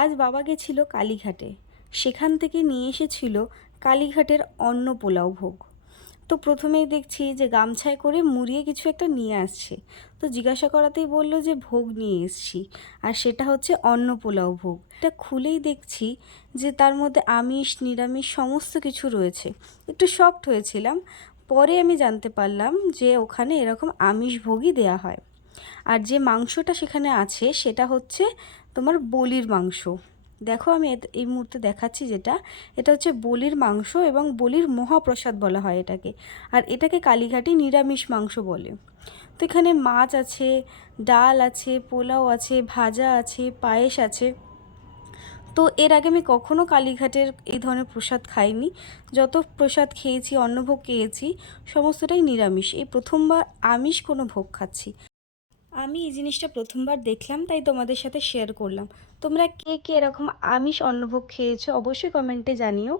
আজ বাবা গেছিল কালীঘাটে, সেখান থেকে নিয়ে এসেছিল কালীঘাটের অন্ন পোলাও ভোগ। তো প্রথমেই দেখছি যে গামছায় করে মুড়িয়ে কিছু একটা নিয়ে আসছে। তো জিজ্ঞাসা করাতেই বলল যে ভোগ নিয়ে এসছি, আর সেটা হচ্ছে অন্ন পোলাও ভোগ। এটা খুলেই দেখছি যে তার মধ্যে আমিষ নিরামিষ সমস্ত কিছু রয়েছে। একটু শকড হয়েছিলাম, পরে আমি জানতে পারলাম যে ওখানে এরকম আমিষ ভোগই দেয়া হয়। আর যে মাংসটা সেখানে আছে সেটা হচ্ছে তোমার বলির মাংস। দেখো আমি এই মুহূর্তে দেখাচ্ছি, এটা হচ্ছে বলির মাংস এবং বলির মহাপ্রসাদ বলা হয় এটাকে। আর এটাকে কালীঘাটে নিরামিষ মাংস বলে। তো এখানে মাছ আছে, ডাল আছে, পোলাও আছে, ভাজা আছে, পায়েস আছে। তো এর আগে আমি কখনো কালীঘাটের এই ধরনের প্রসাদ খাইনি। যত প্রসাদ খেয়েছি, অন্নভোগ খেয়েছি, সমস্তটাই নিরামিষ। এই প্রথমবার আমিষ কোনো ভোগ খাচ্ছি। আমি এই জিনিসটা প্রথমবার দেখলাম, তাই তোমাদের সাথে শেয়ার করলাম। তোমরা কে কে এরকম আমিষ অন্নভোগ খেয়েছো অবশ্যই কমেন্টে জানিও।